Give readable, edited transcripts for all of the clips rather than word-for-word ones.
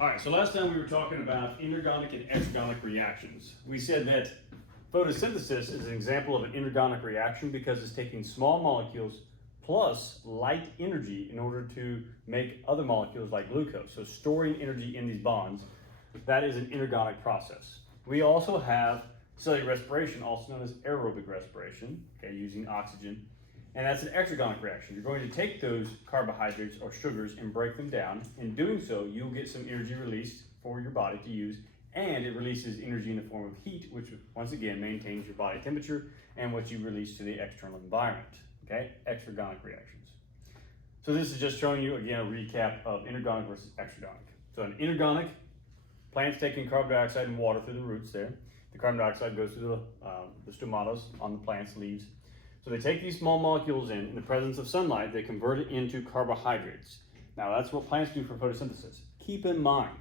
All right, so last time we were talking about inorganic and exergonic reactions. We said that photosynthesis is an example of an inorganic reaction because it's taking small molecules plus light energy in order to make other molecules like glucose. So storing energy in these bonds, that is an inorganic process. We also have cellular respiration, also known as aerobic respiration, okay, using oxygen. And that's an exergonic reaction. You're going to take those carbohydrates or sugars and break them down. In doing so, you'll get some energy released for your body to use, and it releases energy in the form of heat, which once again maintains your body temperature and what you release to the external environment. Okay, exergonic reactions. So this is just showing you again a recap of inorganic versus exergonic. So an inorganic, plants taking carbon dioxide and water through the roots there. The carbon dioxide goes through the stomatas on the plant's leaves. So they take these small molecules in the presence of sunlight, they convert it into carbohydrates. Now that's what plants do for photosynthesis. Keep in mind,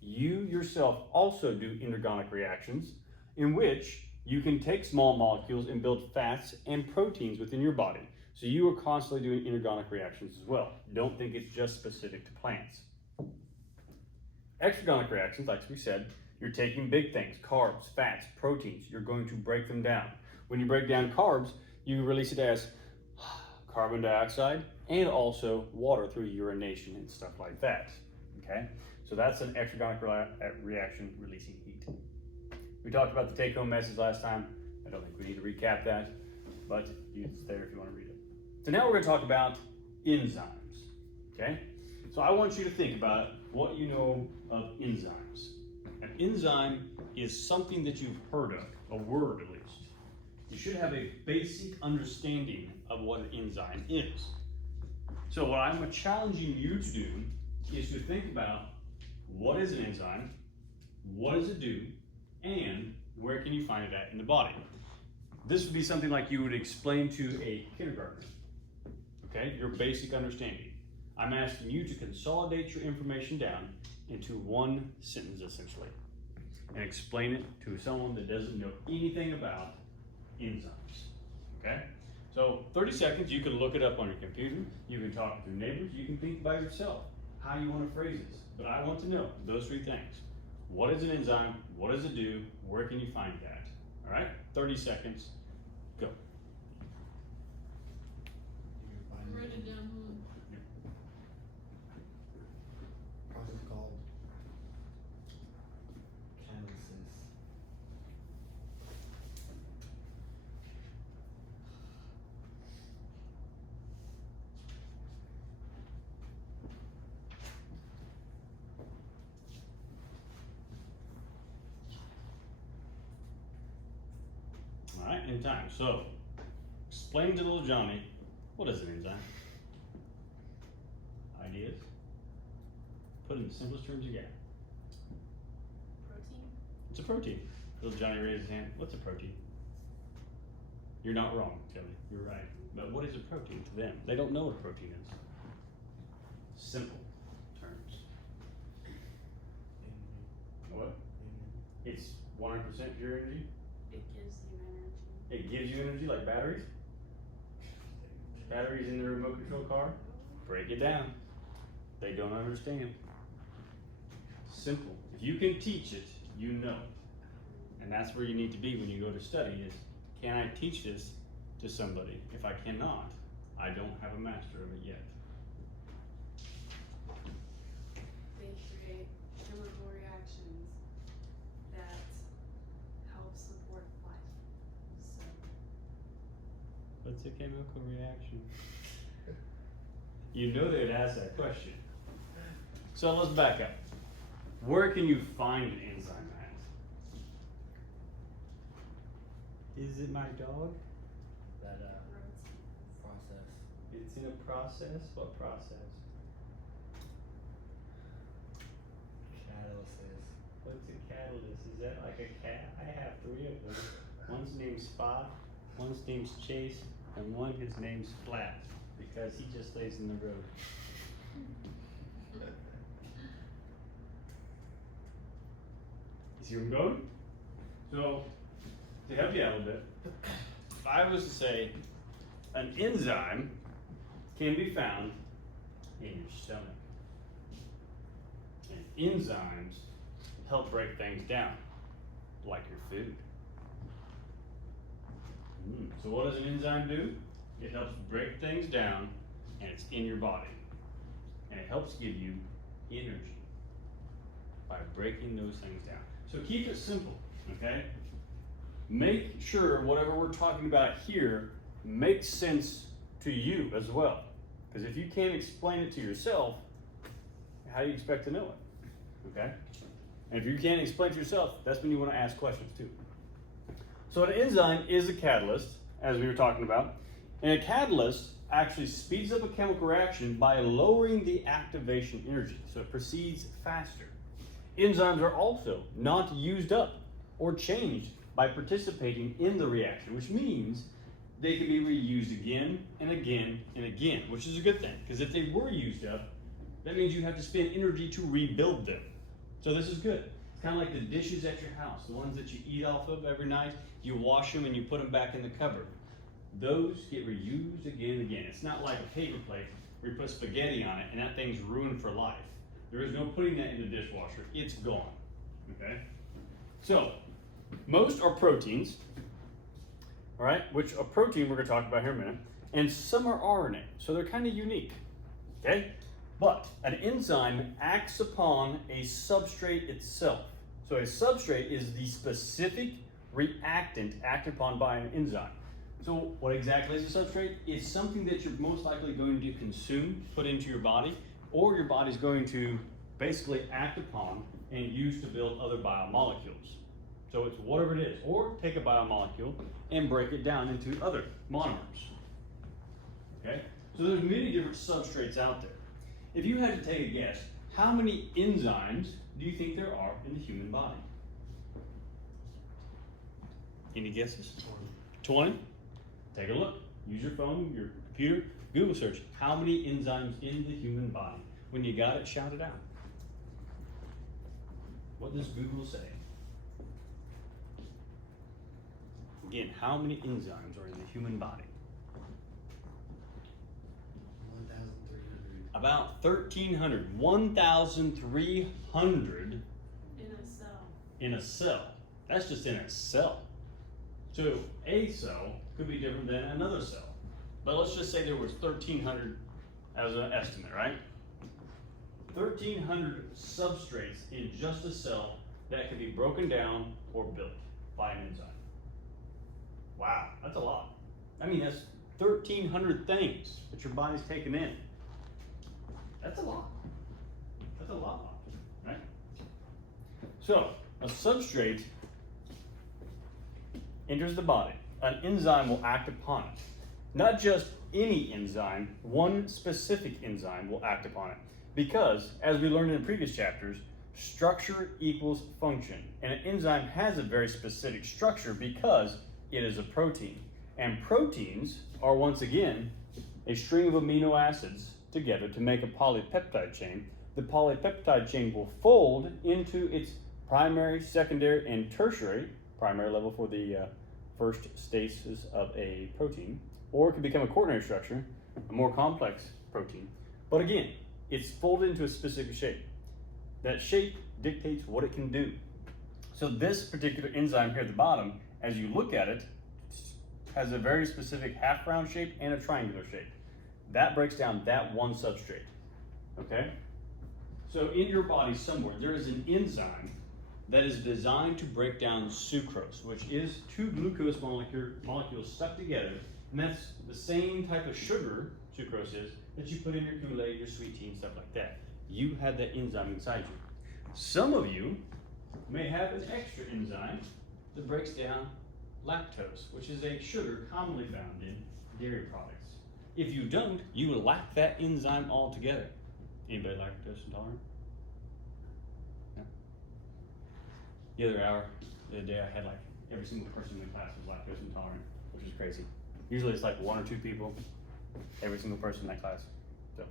you yourself also do inorganic reactions in which you can take small molecules and build fats and proteins within your body. So you are constantly doing inorganic reactions as well. Don't think it's just specific to plants. Exergonic reactions, like we said, you're taking big things, carbs, fats, proteins, you're going to break them down. When you break down carbs, you release it as carbon dioxide and also water through urination and stuff like that, okay? So that's an exergonic reaction releasing heat. We talked about the take-home message last time. I don't think we need to recap that, but it's there if you want to read it. So now we're going to talk about enzymes, okay? So I want you to think about what you know of enzymes. An enzyme is something that you've heard of, a word at least. You should have a basic understanding of what an enzyme is. So what I'm challenging you to do is to think about what is an enzyme, what does it do, and where can you find it at in the body. This would be something like you would explain to a kindergartner, okay, your basic understanding. I'm asking you to consolidate your information down into one sentence essentially and explain it to someone that doesn't know anything about enzymes, okay? So 30 seconds, you can look it up on your computer, you can talk to your neighbors, you can think by yourself how you want to phrase this. But I want to know those three things. What is an enzyme? What does it do? Where can you find that? All right, 30 seconds, go. Write it down. Process called catalysis. All right, in time. So, explain to little Johnny, what is an enzyme? Ideas? Put it in the simplest terms you got. Protein. It's a protein. Little Johnny raised his hand. What's a protein? You're not wrong, Kelly. You're right. But what is a protein to them? They don't know what a protein is. Simple terms. What? It's 100% pure energy. It gives you energy. It gives you energy like batteries. Batteries in the remote control car. Break it down. They don't understand. Simple. If you can teach it, you know. And that's where you need to be when you go to study is, can I teach this to somebody? If I cannot, I don't have a master of it yet. They create chemical reactions that help support life. So What's a chemical reaction? You know they'd ask that question. So let's back up. Where can you find an enzyme at? Is it my dog? That proteins. process. It's in a process? What process? Catalysis. What's a catalyst? Is that like a cat? I have 3 of them. One's named Spot, one's named Chase, and one his name's Flat because he just lays in the road. You see where I'm going? So, to help you out a little bit, if I was to say an enzyme can be found in your stomach. And enzymes help break things down, like your food. So what does an enzyme do? It helps break things down, and it's in your body. And it helps give you energy by breaking those things down. So keep it simple, okay? Make sure whatever we're talking about here makes sense to you as well. Because if you can't explain it to yourself, how do you expect to know it? Okay? And if you can't explain it to yourself, that's when you want to ask questions too. So an enzyme is a catalyst, as we were talking about. And a catalyst actually speeds up a chemical reaction by lowering the activation energy, so it proceeds faster. Enzymes are also not used up or changed by participating in the reaction, which means they can be reused again and again and again, which is a good thing, because if they were used up, that means you have to spend energy to rebuild them. So this is good. It's kind of like the dishes at your house, the ones that you eat off of every night, you wash them and you put them back in the cupboard. Those get reused again and again. It's not like a paper plate where you put spaghetti on it and that thing's ruined for life. There is no putting that in the dishwasher. It's gone, okay? So, most are proteins, all right, which a protein we're gonna talk about here in a minute, and some are RNA, so they're kind of unique, okay? But an enzyme acts upon a substrate itself. So a substrate is the specific reactant acted upon by an enzyme. So what exactly is a substrate? It's something that you're most likely going to consume, put into your body, or your body's going to basically act upon and use to build other biomolecules. So it's whatever it is, or take a biomolecule and break it down into other monomers. Okay? So there's many different substrates out there. If you had to take a guess, how many enzymes do you think there are in the human body? Any guesses? 20? Take a look. Use your phone, your computer, Google search. How many enzymes in the human body? When you got it, shout it out. What does Google say? Again, how many enzymes are in the human body? 1,300. About 1,300. 1,300 In a cell. in a cell. That's just in a cell. So a cell could be different than another cell. But let's just say there was 1,300 as an estimate, right? 1,300 substrates in just a cell that can be broken down or built by an enzyme. Wow, that's a lot. I mean, that's 1,300 things that your body's taking in. That's a lot. That's a lot, right? So, a substrate enters the body. An enzyme will act upon it. Not just any enzyme, one specific enzyme will act upon it. Because, as we learned in the previous chapters, structure equals function. And an enzyme has a very specific structure because it is a protein. And proteins are, once again, a string of amino acids together to make a polypeptide chain. The polypeptide chain will fold into its primary, secondary, and tertiary, primary level for the first stages of a protein, or it can become a quaternary structure, a more complex protein. But again, it's folded into a specific shape. That shape dictates what it can do. So this particular enzyme here at the bottom, as you look at it, has a very specific half round shape and a triangular shape. That breaks down that one substrate, okay? So in your body somewhere, there is an enzyme that is designed to break down sucrose, which is two glucose molecules stuck together, and that's the same type of sugar, sucrose is, that you put in your Kool-Aid, your sweet tea, and stuff like that. You had that enzyme inside you. Some of you may have an extra enzyme that breaks down lactose, which is a sugar commonly found in dairy products. If you don't, you lack that enzyme altogether. Anybody lactose intolerant? No? The other day I had like every single person in the class was lactose intolerant, which is crazy. Usually it's like one or two people, every single person in that class. So,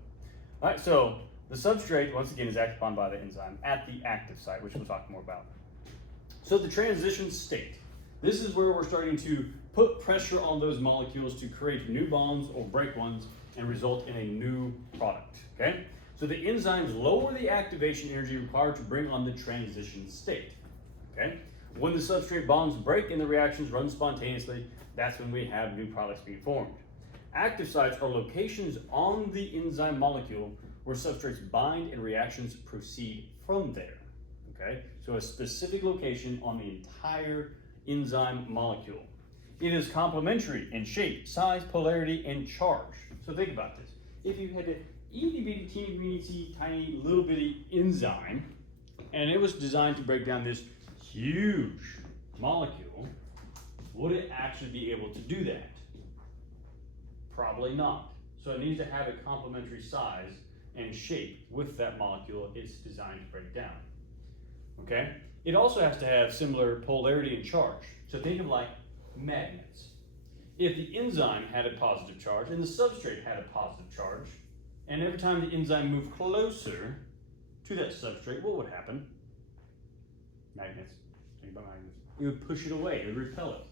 all right, so the substrate, once again, is acted upon by the enzyme at the active site, which we'll talk more about. So the transition state. This is where we're starting to put pressure on those molecules to create new bonds or break ones and result in a new product, okay? So the enzymes lower the activation energy required to bring on the transition state. Okay? When the substrate bonds break and the reactions run spontaneously, that's when we have new products being formed. Active sites are locations on the enzyme molecule where substrates bind and reactions proceed from there. Okay? So a specific location on the entire enzyme molecule. It is complementary in shape, size, polarity, and charge. So think about this. If you had an itty bitty, teeny weeny, tiny little bitty enzyme, and it was designed to break down this huge molecule, would it actually be able to do that? Probably not. So it needs to have a complementary size and shape with that molecule it's designed to break down. Okay? It also has to have similar polarity and charge. So think of like magnets. If the enzyme had a positive charge and the substrate had a positive charge, and every time the enzyme moved closer to that substrate, what would happen? Magnets. Think about magnets. It would push it away, it would repel it.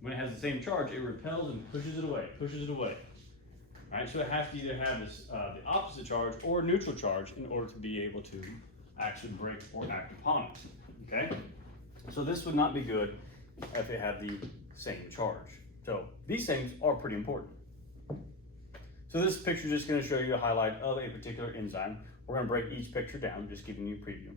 When it has the same charge, it repels and pushes it away, All right, so it has to either have this, the opposite charge or neutral charge in order to be able to actually break or act upon it, okay? So this would not be good if it had the same charge. So these things are pretty important. So this picture is just going to show you a highlight of a particular enzyme. We're going to break each picture down, just giving you a preview.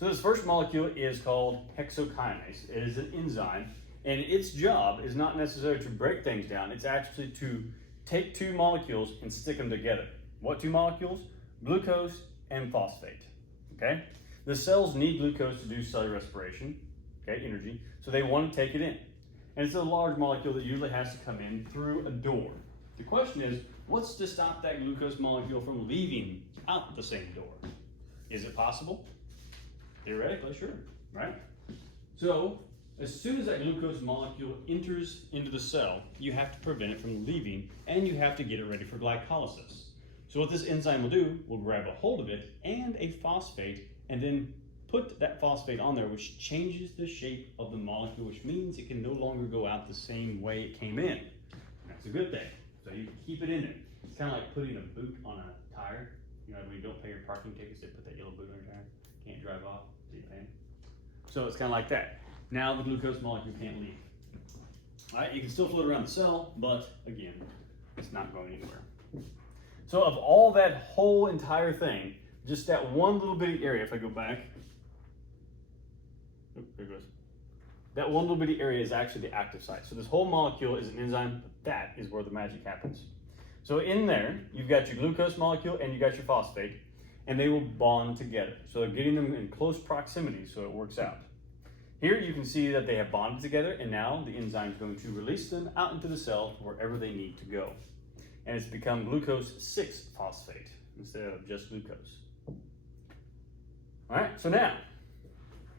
So this first molecule is called hexokinase. It is an enzyme, and its job is not necessarily to break things down. It's actually to take two molecules and stick them together. What two molecules? Glucose and phosphate, okay? The cells need glucose to do cellular respiration, okay, energy, so they want to take it in. And it's a large molecule that usually has to come in through a door. The question is, what's to stop that glucose molecule from leaving out the same door? Is it possible? Theoretically, sure, right? So, as soon as that glucose molecule enters into the cell, you have to prevent it from leaving, and you have to get it ready for glycolysis. So what this enzyme will do, will grab a hold of it and a phosphate, and then put that phosphate on there, which changes the shape of the molecule, which means it can no longer go out the same way it came in. That's a good thing. So you can keep it in there. It's kind of like putting a boot on a tire. You know, when you don't pay your parking tickets, they put that yellow boot on your tire. Can't drive off until you pay. So it's kind of like that. Now the glucose molecule can't leave. All right, you can still float around the cell, but again, it's not going anywhere. So of all that whole entire thing, just that one little bitty area, if I go back, oh, there it goes. That one little bitty area is actually the active site. So this whole molecule is an enzyme, but that is where the magic happens. So in there, you've got your glucose molecule and you got your phosphate, and they will bond together. So they're getting them in close proximity, so it works out. Here you can see that they have bonded together, and now the enzyme is going to release them out into the cell wherever they need to go. And it's become glucose 6-phosphate instead of just glucose. All right, so now,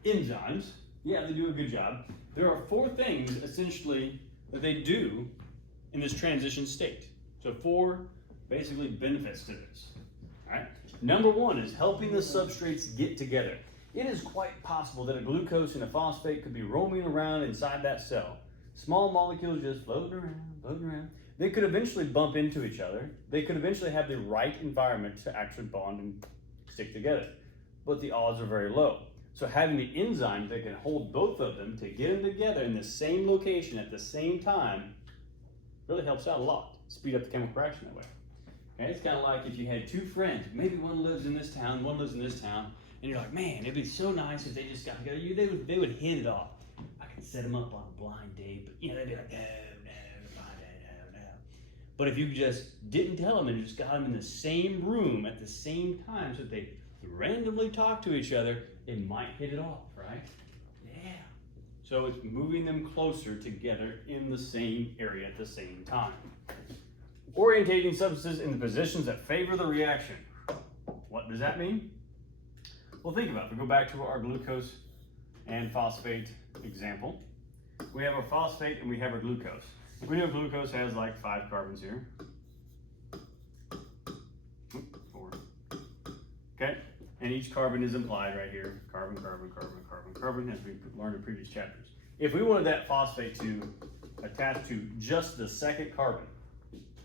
enzymes, yeah, they do a good job. There are 4 things essentially that they do in this transition state. So 4 basically benefits to this. All right. Number 1 is helping the substrates get together. It is quite possible that a glucose and a phosphate could be roaming around inside that cell. Small molecules just floating around. They could eventually bump into each other. They could eventually have the right environment to actually bond and stick together. But the odds are very low. So having the enzyme that can hold both of them to get them together in the same location at the same time really helps out a lot. Speed up the chemical reaction that way. Okay, it's kind of like if you had 2 friends, maybe one lives in this town, one lives in this town, and you're like, man, it'd be so nice if they just got together. They would hit it off. I could set them up on a blind date, but you know, they'd be like, no. But if you just didn't tell them and just got them in the same room at the same time so that they randomly talk to each other, they might hit it off, right? Yeah. So it's moving them closer together in the same area at the same time. Orientating substances in the positions that favor the reaction. What does that mean? Well, think about it. If we go back to our glucose and phosphate example, we have our phosphate and we have our glucose. We know glucose has like 5 carbons here. 4. Okay? And each carbon is implied right here. Carbon, carbon, carbon, carbon, carbon, as we learned in previous chapters. If we wanted that phosphate to attach to just the second carbon,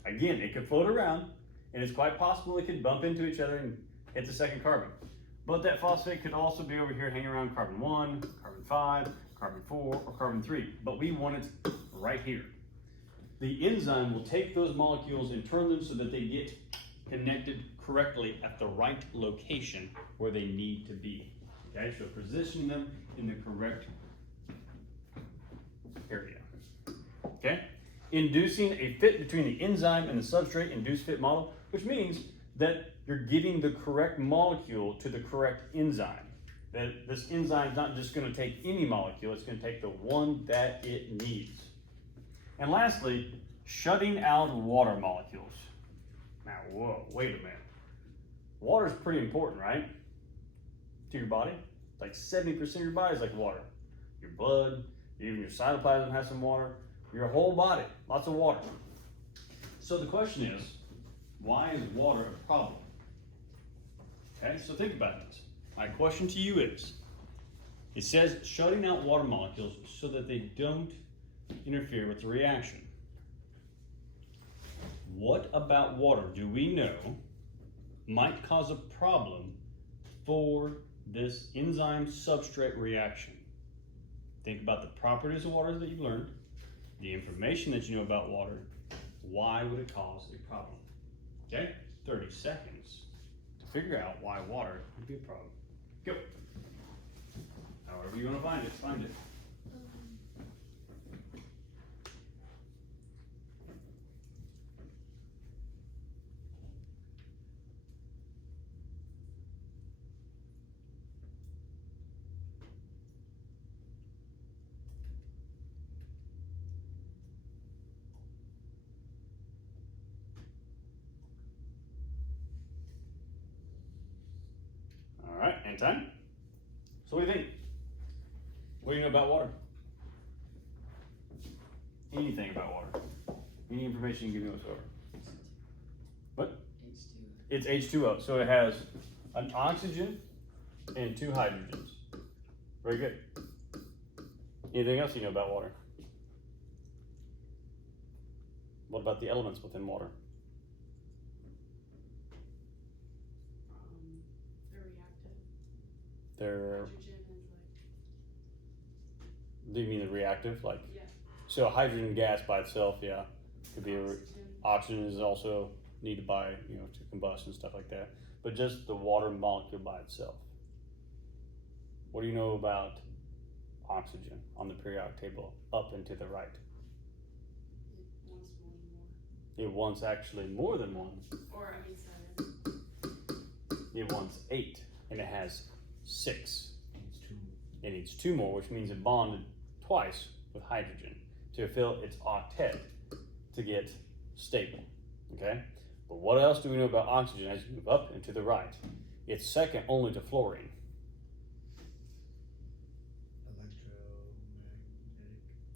again, it could float around, And it's quite possible it could bump into each other and hit the second carbon. But that phosphate could also be over here hanging around carbon 1, carbon 5, carbon 4, or carbon 3. But we want it right here. The enzyme will take those molecules and turn them so that they get connected correctly at the right location where they need to be. Okay, so position them in the correct area. Okay, inducing a fit between the enzyme and the substrate, induced fit model, which means that you're getting the correct molecule to the correct enzyme. That this enzyme is not just going to take any molecule, it's going to take the one that it needs. And lastly, shutting out water molecules. Now, whoa, wait a minute. Water is pretty important, right? To your body. Like 70% of your body is like water. Your blood, even your cytoplasm has some water. Your whole body, lots of water. So the question is, why is water a problem? Okay, so think about this. My question to you is, it says shutting out water molecules so that they don't interfere with the reaction. What about water do we know might cause a problem for this enzyme substrate reaction? Think about the properties of water that you've learned, the information that you know about water. Why would it cause a problem? Okay, 30 seconds to figure out why water would be a problem. Go. However you want to find it, find it. All right, and time. So what do you think? What do you know about water? Anything about water? Any information you can give me whatsoever? What? H2O. It's H2O, so it has an oxygen and 2 hydrogens. Very good. Anything else you know about water? What about the elements within water? They're reactive. They're, Hydrogen is like, do you mean the reactive? Like, yeah, so hydrogen gas by itself, yeah, could be a, oxygen. oxygen is also needed by, you know, to combust and stuff like that. But just the water molecule by itself. What do you know about oxygen on the periodic table up and to the right? It wants one more. It wants actually more than one. Or, I mean, 7. It wants 8, and it has 6. It's 2. It needs 2 more, which means it bonded twice with hydrogen to fill its octet to get stable, okay? But what else do we know about oxygen as you move up and to the right? It's second only to fluorine.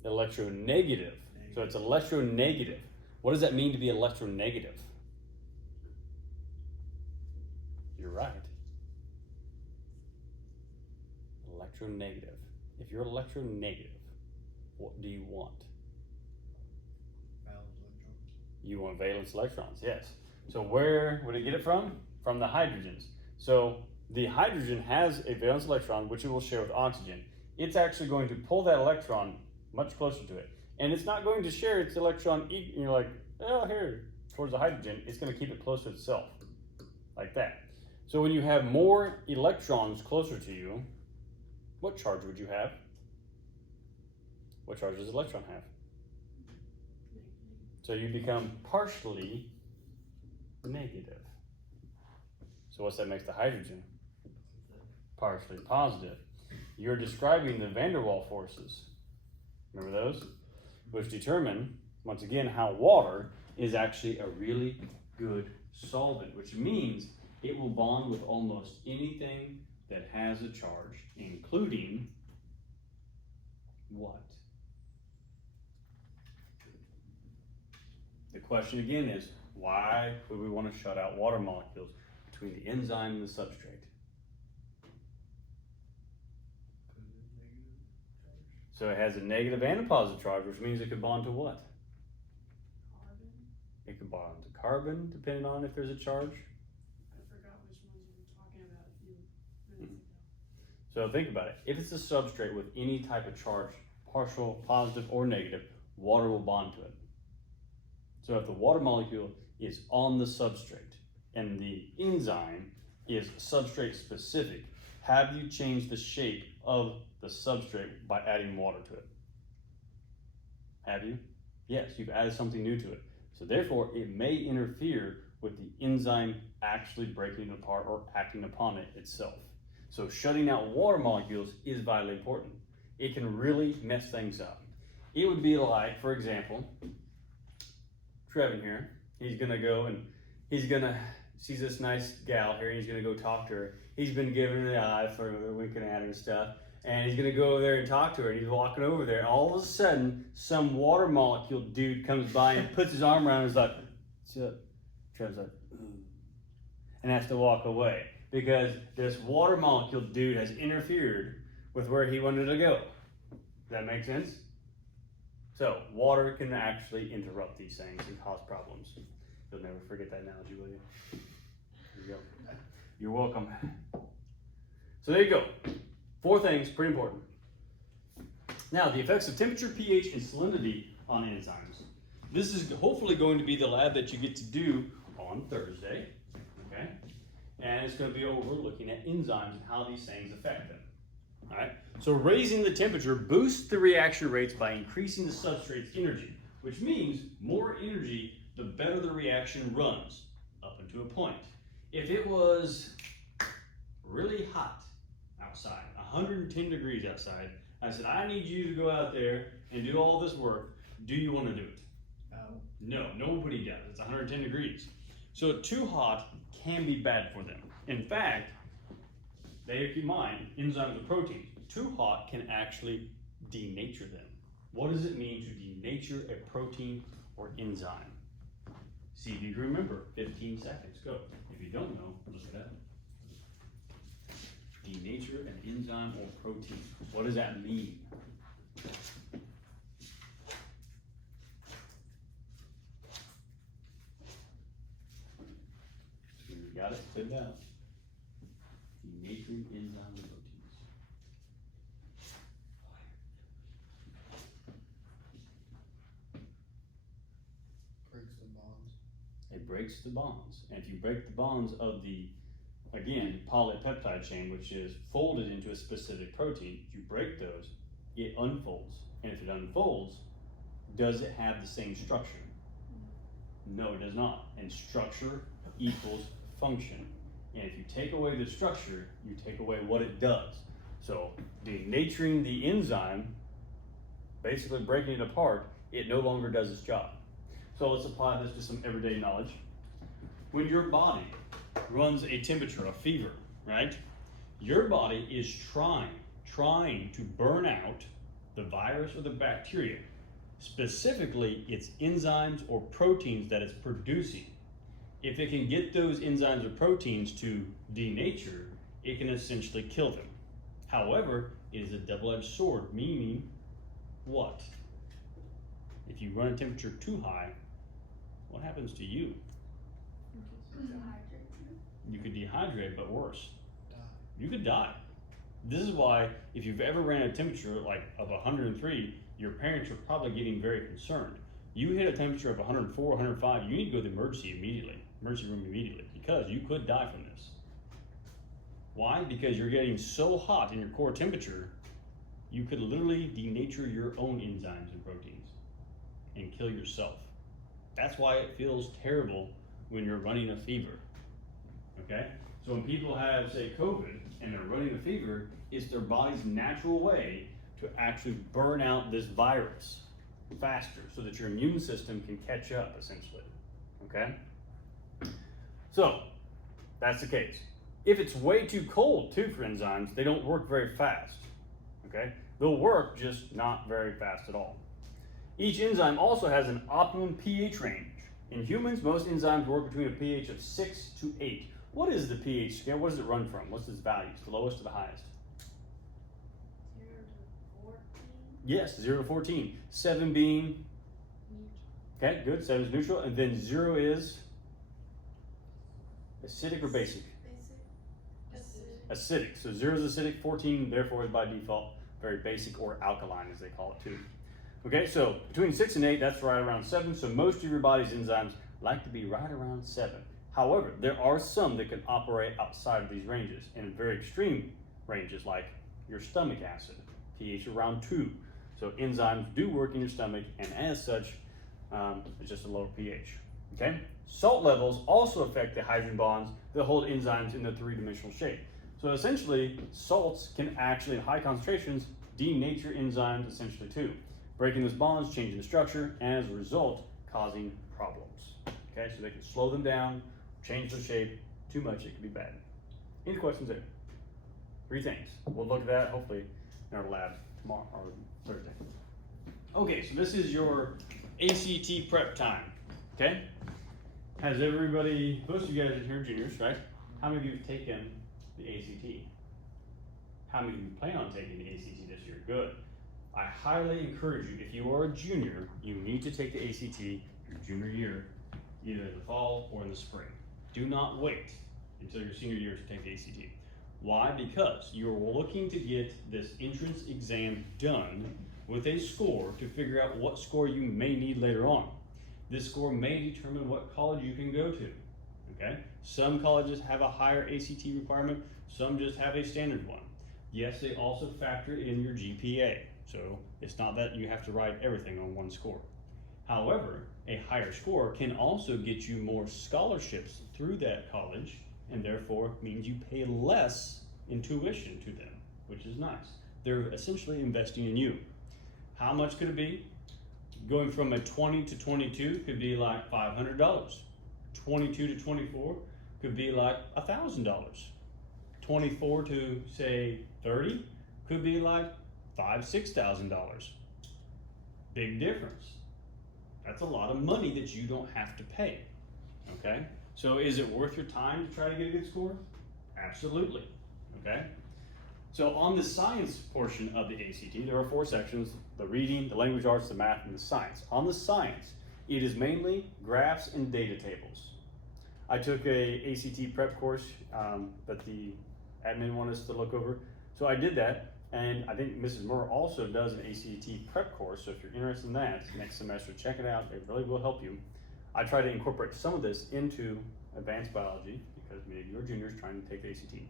Electromagnetic. Electronegative. So it's electronegative. What does that mean to be electronegative? You're right. Electronegative. If you're electronegative, what do you want? Valence electrons. You want valence electrons, yes. So where would it get it from? From the hydrogens. So the hydrogen has a valence electron, which it will share with oxygen. It's actually going to pull that electron much closer to it. And it's not going to share its electron, you're like, oh, here, towards the hydrogen. It's going to keep it close to itself, like that. So when you have more electrons closer to you, what charge would you have? What charge does an electron have? So you become partially negative. So what's that makes the hydrogen? Partially positive. You're describing the van der Waals forces. Remember those? Which determine, once again, how water is actually a really good solvent, which means it will bond with almost anything that has a charge, including what? The question again is, why would we want to shut out water molecules between the enzyme and the substrate? So it has a negative and a positive charge, which means it could bond to what? Carbon. It can bond to carbon, depending on if there's a charge. I forgot which ones you were talking about a few minutes ago. So think about it. If it's a substrate with any type of charge, partial, positive, or negative, water will bond to it. So if the water molecule is on the substrate and the enzyme is substrate specific, have you changed the shape of the substrate by adding water to it? Have you? Yes, you've added something new to it. So therefore, it may interfere with the enzyme actually breaking it apart or acting upon it itself. So shutting out water molecules is vitally important. It can really mess things up. It would be like, for example, Trevin here, he's gonna go and he's gonna see this nice gal here and he's gonna go talk to her. He's been giving her the eye for winking at her and stuff. And he's gonna go over there and talk to her and he's walking over there. All of a sudden, some water molecule dude comes by and puts his arm around her and is like, "What's up?" Trevor's like, "Ooh," and has to walk away because this water molecule dude has interfered with where he wanted to go. Does that make sense? So water can actually interrupt these things and cause problems. You'll never forget that analogy, will you? There you go. You're welcome. So there you go. 4 things, pretty important. Now, the effects of temperature, pH, and salinity on enzymes. This is hopefully going to be the lab that you get to do on Thursday, okay? And it's going to be over looking at enzymes and how these things affect them. All right, so raising the temperature boosts the reaction rates by increasing the substrate's energy, which means more energy, the better the reaction runs, up until a point. If it was really hot outside, 110 degrees outside, I said, I need you to go out there and do all this work. Do you want to do it? No, nobody does. It's 110 degrees. So too hot can be bad for them. In fact, they keep in mind, enzymes and proteins, too hot can actually denature them. What does it mean to denature a protein or enzyme? See if you can remember. 15 seconds, go. If you don't know, look it up. Denature an enzyme or protein. What does that mean? You got it? Spit it out. Denaturing enzymes and proteins. Breaks the bonds. It breaks the bonds. And if you break the bonds of the, again, polypeptide chain, which is folded into a specific protein, if you break those, it unfolds. And if it unfolds, does it have the same structure? No, it does not. And structure equals function. And if you take away the structure, you take away what it does. So denaturing the enzyme, basically breaking it apart, it no longer does its job. So let's apply this to some everyday knowledge. When your body runs a temperature, a fever, right? Your body is trying to burn out the virus or the bacteria, specifically its enzymes or proteins that it's producing. If it can get those enzymes or proteins to denature, it can essentially kill them. However, it is a double-edged sword, meaning what? If you run a temperature too high, what happens to you? You could dehydrate, but worse, you could die. This is why if you've ever ran a temperature like of 103, your parents are probably getting very concerned. You hit a temperature of 104, 105, you need to go to the emergency room immediately, because you could die from this. Why? Because you're getting so hot in your core temperature, you could literally denature your own enzymes and proteins and kill yourself. That's why it feels terrible when you're running a fever, okay? So when people have, say, COVID and they're running a fever, it's their body's natural way to actually burn out this virus faster so that your immune system can catch up, essentially, okay? So that's the case. If it's way too cold too for enzymes, they don't work very fast, okay? They'll work, just not very fast at all. Each enzyme also has an optimum pH range. In humans, most enzymes work between a pH of 6 to 8. What is the pH scale? What does it run from? What's its values, the lowest to the highest? 0 to 14. Yes, 0 to 14. 7 being Okay, good. 7 is neutral, and then 0 is acidic or basic? Acidic. So 0 is acidic, 14 therefore is by default very basic or alkaline as they call it too. Okay, so between 6 and 8, that's right around 7. So most of your body's enzymes like to be right around 7. However, there are some that can operate outside of these ranges in very extreme ranges, like your stomach acid, pH around 2. So enzymes do work in your stomach, and as such, it's just a lower pH. Okay? Salt levels also affect the hydrogen bonds that hold enzymes in the 3-dimensional shape. So essentially, salts can actually, in high concentrations, denature enzymes essentially too, breaking those bonds, changing the structure, and as a result, causing problems. Okay, so they can slow them down, change their shape. Too much, it can be bad. Any questions there? 3 things. We'll look at that hopefully in our lab tomorrow or Thursday. Okay, so this is your ACT prep time. Okay? Has everybody, most of you guys in here are juniors, right? How many of you have taken the ACT? How many of you plan on taking the ACT this year? Good. I highly encourage you, if you are a junior, you need to take the ACT your junior year, either in the fall or in the spring. Do not wait until your senior year to take the ACT. Why? Because you're looking to get this entrance exam done with a score to figure out what score you may need later on. This score may determine what college you can go to, okay? Some colleges have a higher ACT requirement, some just have a standard one. Yes, they also factor in your GPA, so it's not that you have to write everything on one score. However, a higher score can also get you more scholarships through that college, and therefore means you pay less in tuition to them, which is nice. They're essentially investing in you. How much could it be? Going from a 20 to 22 could be like $500. 22 to 24 could be like $1,000. 24 to say 30 could be like $5,000–6,000. Big difference. That's a lot of money that you don't have to pay. Okay? So is it worth your time to try to get a good score? Absolutely. Okay? So on the science portion of the ACT, there are 4 sections: the reading, the language arts, the math, and the science. On the science, it is mainly graphs and data tables. I took a ACT prep course that the admin wanted us to look over. So I did that, and I think Mrs. Moore also does an ACT prep course. So if you're interested in that next semester, check it out. It really will help you. I try to incorporate some of this into advanced biology because many of you are juniors trying to take the ACT.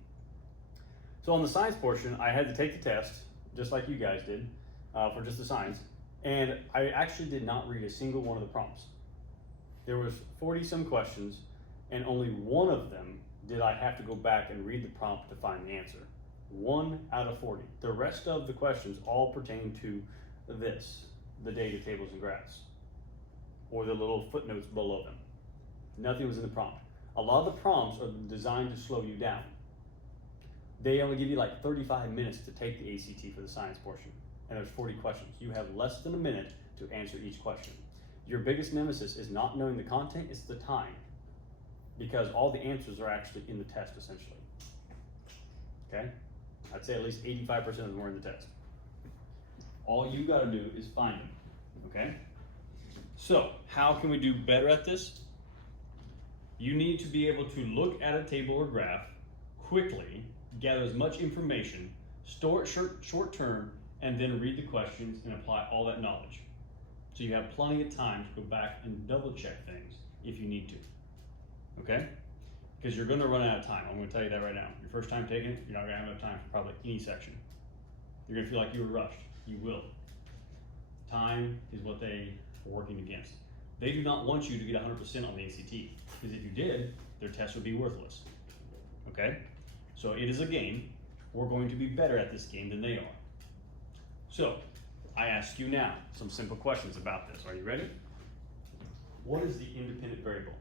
So on the science portion, I had to take the test, just like you guys did, for just the science, and I actually did not read a single one of the prompts. There was 40-some questions, and only one of them did I have to go back and read the prompt to find the answer. 1 out of 40. The rest of the questions all pertain to this, the data tables and graphs, or the little footnotes below them. Nothing was in the prompt. A lot of the prompts are designed to slow you down. They only give you like 35 minutes to take the ACT for the science portion, and there's 40 questions. You have less than a minute to answer each question. Your biggest nemesis is not knowing the content, it's the time, because all the answers are actually in the test essentially. Okay? I'd say at least 85% of them are in the test. All you gotta do is find them, okay? So, how can we do better at this? You need to be able to look at a table or graph quickly, gather as much information, store it short term, and then read the questions and apply all that knowledge. So you have plenty of time to go back and double check things if you need to, okay? Because you're gonna run out of time. I'm gonna tell you that right now. Your first time taking it, you're not gonna have enough time for probably any section. You're gonna feel like you were rushed. You will. Time is what they are working against. They do not want you to get 100% on the ACT, because if you did, their test would be worthless, okay? So it is a game. We're going to be better at this game than they are. So, I ask you now some simple questions about this. Are you ready? What is the independent variable?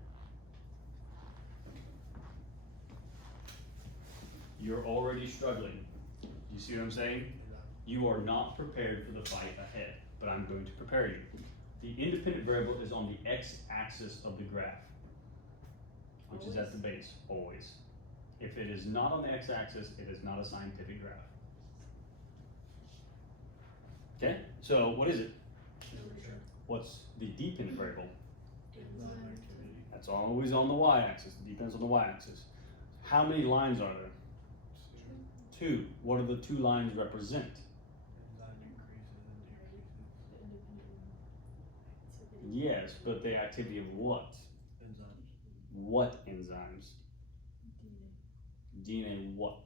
You're already struggling. You see what I'm saying? You are not prepared for the fight ahead, but I'm going to prepare you. The independent variable is on the x-axis of the graph, which is at the base, always. If it is not on the x-axis, it is not a scientific graph. Okay, so what is it? What's the dependent variable? Enzyme activity. That's always on the y-axis. The depends on the y-axis. How many lines are there? Two. What do the two lines represent? Enzyme increases and decreases. Yes, but the activity of what? Enzymes. What enzymes? DNA what?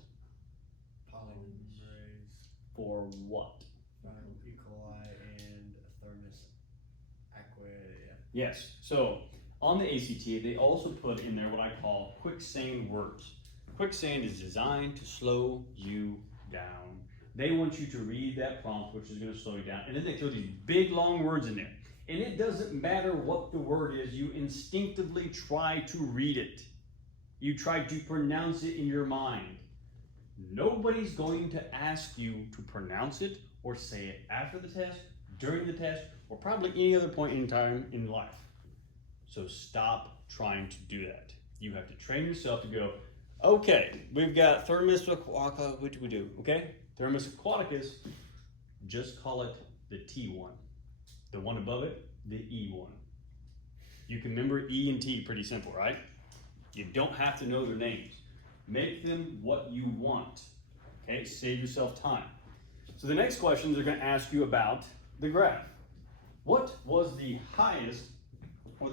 Polymerase. For what? E. coli and thermus aquaria. Yes. So on the ACT, they also put in there what I call quicksand words. Quicksand is designed to slow you down. They want you to read that prompt, which is going to slow you down, and then they throw these big long words in there. And it doesn't matter what the word is, you instinctively try to read it. You try to pronounce it in your mind. Nobody's going to ask you to pronounce it or say it after the test, during the test, or probably any other point in time in life. So stop trying to do that. You have to train yourself to go, okay, we've got Thermus aquaticus, what do we do? Okay, Thermus aquaticus, just call it the T1. The one above it, the E1. You can remember E and T pretty simple, right? You don't have to know their names. Make them what you want. Okay, save yourself time. So the next questions are going to ask you about the graph. What was the highest or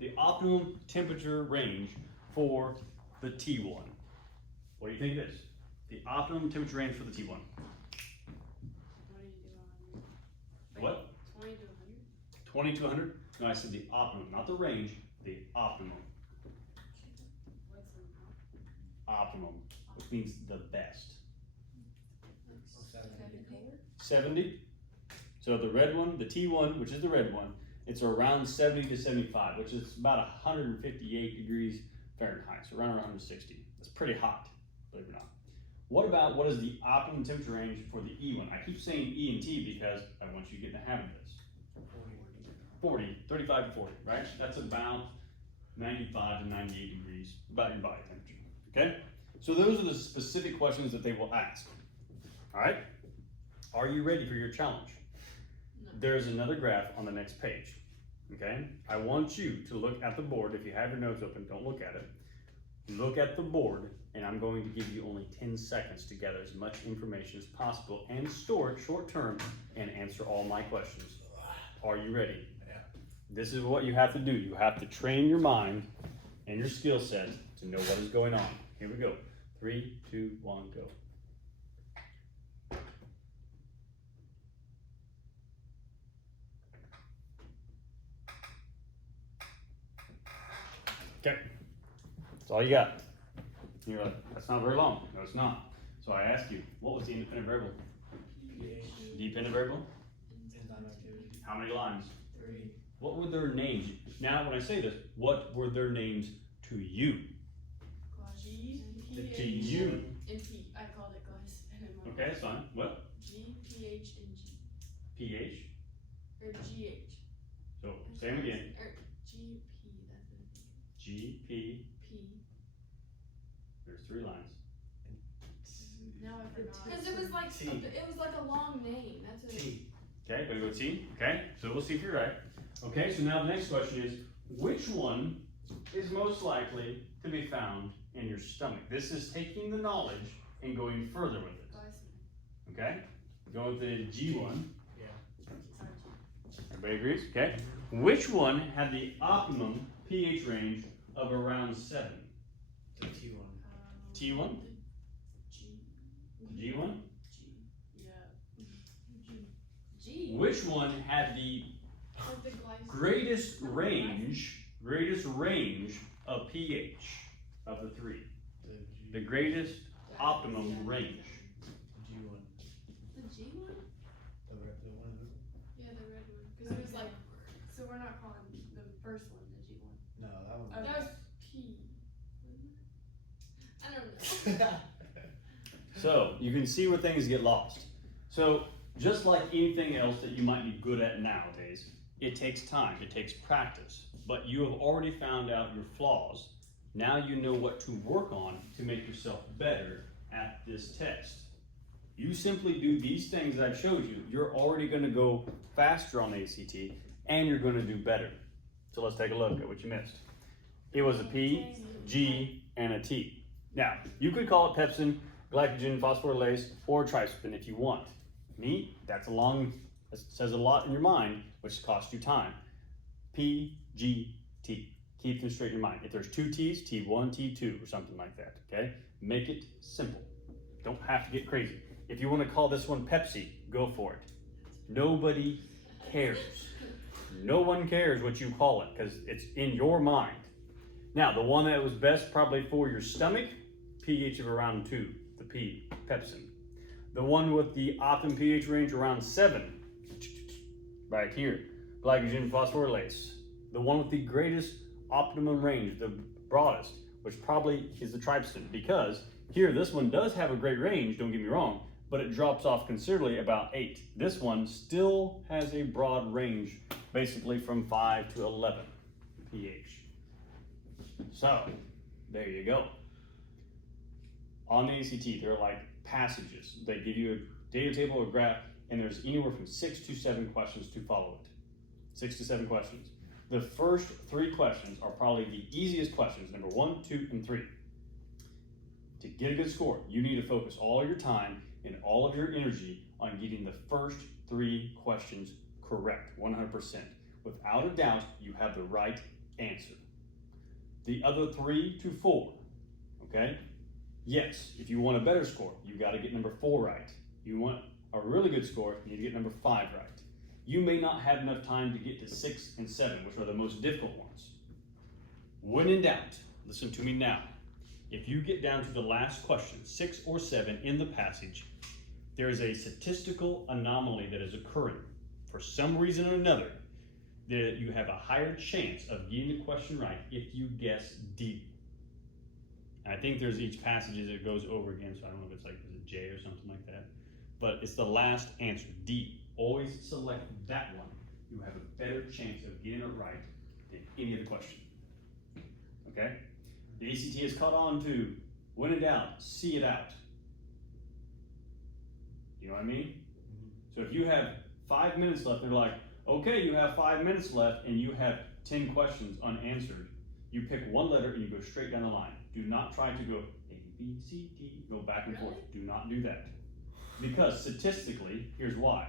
the optimum temperature range for the T1? What do you think it is? The optimum temperature range for the T1. 20 to 100. What? 20 to 100. 20 to 100? No, I said the optimum, not the range, the optimum. What's the Optimum, which means the best. 70. 70. So the red one, the T1, which is the red one, it's around 70 to 75, which is about 158 degrees Fahrenheit, so around 160. That's pretty hot, believe it or not. What is the optimum temperature range for the E1? I keep saying E and T because I want you to get in the habit of this. 40, 35 to 40, right? That's about 95 to 98 degrees, about your body temperature, okay? So those are the specific questions that they will ask, all right? Are you ready for your challenge? No. There's another graph on the next page, okay? I want you to look at the board. If you have your notes open, don't look at it. Look at the board, and I'm going to give you only 10 seconds to gather as much information as possible and store it short term and answer all my questions. Are you ready? Yeah. This is what you have to do. You have to train your mind and your skill set to know what is going on. Here we go. 3, 2, 1, go. Okay, that's all you got. You're like, that's not very long. No, it's not. So I asked you, what was the independent variable? pH. Dependent variable? Enzyme activity. How many lines? 3. What were their names? Now, when I say this, what were their names to you? G, To P, H, you. and P. I called it glyphosate. Okay, that's fine. What? G, P, H, and G. pH. Or G, H. So, say them again. Or G, P, that's what I think. G, P. P. There's 3 lines. Now I forgot. Because it was like T. it was like a long name. That's what. T. Okay, gonna go T. Okay, so we'll see if you're right. Okay, so now the next question is, which one is most likely to be found in your stomach? This is taking the knowledge and going further with it. Glyphosate. Okay, going with the G1. Yeah. Sorry. Everybody agrees? Okay. Which one had the optimum pH range of around 7? The T1. T1? G. G1? G. Yeah. G. Which one had the Like the glyphosate. greatest range of pH of the 3? The G. The greatest optimum range. G1. The G one. The red one. Yeah, the red one. Because it was like So we're not calling the first one the G one. No, that one. Oh. that was P. I don't know. So you can see where things get lost. So just like anything else that you might be good at nowadays, it takes time, it takes practice. But you have already found out your flaws. Now you know what to work on to make yourself better at this test. You simply do these things that I've showed you. You're already going to go faster on ACT, and you're going to do better. So let's take a look at what you missed. It was a P, G, and a T. Now, you could call it pepsin, glycogen phosphorylase, or trypsin if you want. Me, that's a long, it says a lot in your mind, which costs you time. P, G, T. Keep them straight in your mind. If there's two T's, T1, T2, or something like that, okay? Make it simple. Don't have to get crazy. If you want to call this one Pepsi, go for it. Nobody cares. No one cares what you call it because it's in your mind. Now, the one that was best probably for your stomach, pH of around 2, the P, pepsin. The one with the optimum pH range around 7, right here, glycogen phosphorylase. The one with the greatest optimum range, the broadest, which probably is the trypsin, because here this one does have a great range, don't get me wrong, but it drops off considerably about 8. This one still has a broad range, basically from 5 to 11 pH. So, there you go. On the ACT, they're like passages. They give you a data table or graph, and there's anywhere from 6 to 7 questions to follow it. 6 to 7 questions. The first 3 questions are probably the easiest questions, number 1, 2, and 3. To get a good score, you need to focus all your time and all of your energy on getting the first 3 questions correct, 100%. Without a doubt, you have the right answer. The other 3 to 4, okay? Yes, if you want a better score, you got to get number 4 right. You want a really good score, you need to get number 5 right. You may not have enough time to get to 6 and 7, which are the most difficult ones. When in doubt, listen to me now. If you get down to the last question, 6 or 7 in the passage, there is a statistical anomaly that is occurring. For some reason or another, that you have a higher chance of getting the question right if you guess D. And I think there's each passage that it goes over again, so I don't know if it's like is it J or something like that. But it's the last answer, D. Always select that one. You have a better chance of getting it right than any other question. Okay? The ACT has caught on to, when in doubt, see it out. You know what I mean? So if you have 5 minutes left, they're like, okay, you have 5 minutes left and you have 10 questions unanswered. You pick one letter and you go straight down the line. Do not try to go A, B, C, D, go back and forth. Do not do that. Because statistically, here's why.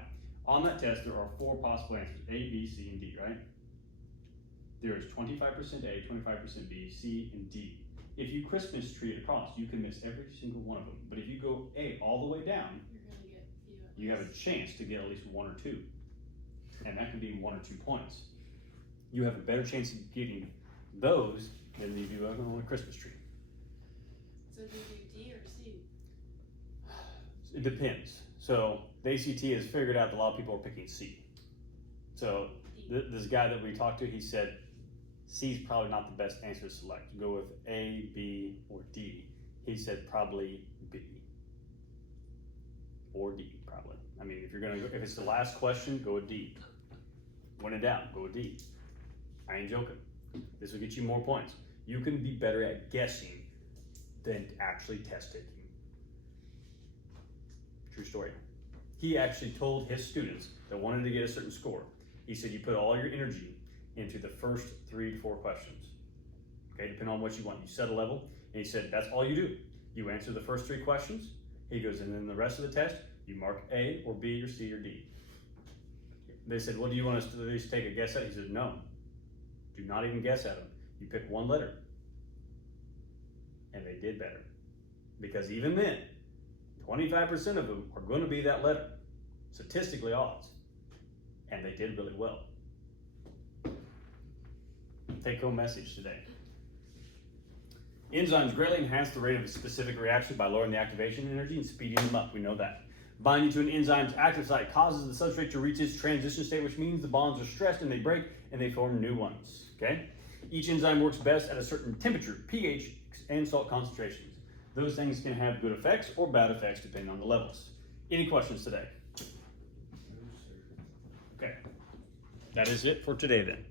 On that test, there are 4 possible answers, A, B, C, and D, right? There is 25% A, 25% B, C, and D. If you Christmas tree it across, you can miss every single one of them. But if you go A all the way down, You're gonna get few at you have a least. chance to get at least 1 or 2. And that can be 1 or 2 points. You have a better chance of getting those than you do on a Christmas tree. So do you do D or C? It depends. So the ACT has figured out that a lot of people are picking C. So D. this guy that we talked to, he said C is probably not the best answer to select. Go with A, B, or D. He said probably B or D, probably. I mean, if you're gonna go, if it's the last question, go with D. When in doubt, go with D. I ain't joking. This will get you more points. You can be better at guessing than actually test taking. True story. He actually told his students that wanted to get a certain score. He said you put all your energy into the first 3 to 4 questions. Okay, depending on what you want. You set a level, and he said that's all you do. You answer the first 3 questions. He goes, and then the rest of the test, you mark A or B or C or D. They said, well, do you want us to at least take a guess at it? He said, no. Do not even guess at them. You pick one letter. And they did better. Because even then, 25% of them are going to be that letter. Statistically odds. And they did really well. Take home message today. Enzymes greatly enhance the rate of a specific reaction by lowering the activation energy and speeding them up. We know that. Binding to an enzyme's active site causes the substrate to reach its transition state, which means the bonds are stressed and they break and they form new ones. Okay? Each enzyme works best at a certain temperature, pH, and salt concentrations. Those things can have good effects or bad effects depending on the levels. Any questions today? Okay. That is it for today then.